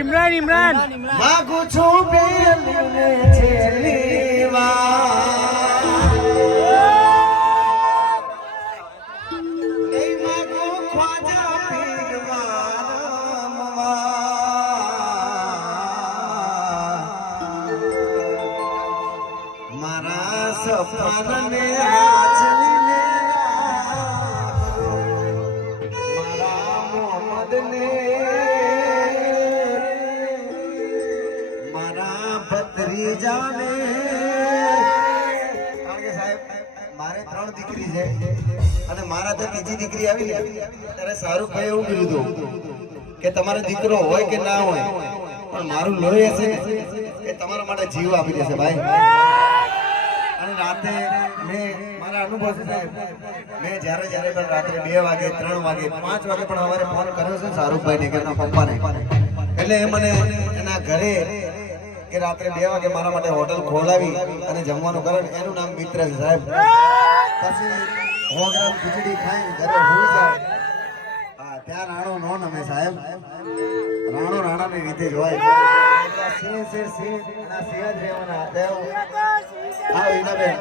ઇમરાન ઇમરાન માગુ છું બેલીને છેલ્લી વાર નહીં માગુ ખ્વાજા પીરવાના મારા સપનાને આચરીને મારા મોહમ્મદને મારા ભત્રીજાને કારણ કે સાહેબ મારે 3 દીકરી છે અને મારા તો બીજી દીકરી આવી ત્યારે શાહરુખભાઈ એવું કીધું કે તમારો દીકરો હોય કે ના હોય પણ મારું લોહી હશે એ તમારા માટે જીવ આપી દેશે ભાઈ અને રાતે મેં મારા અનુભવ છે સાહેબ મેં જ્યારે પણ રાત્રે 2 વાગે 3 વાગે 5 વાગે પણ સવારે ફોન કર્યો છે શાહરુખભાઈને કે એના પપ્પાને એટલે એ મને એના ઘરે કે રાત્રે 2 વાગે મારા માટે હોટલ ખોલાવી અને જમવાનું કરે એનું નામ મિત્ર છે સાહેબ પછી 100 ગ્રામ ખીચડી ખાઈ ઘરે હોઈ જાય હા ત્યાં રાણો નો નમે સાહેબ રાણો રાણાની રીતે જોવાય સિંહ સિંહ સિંહ ના સિંહ જ રહેવાના દેવ આ ઈના બેન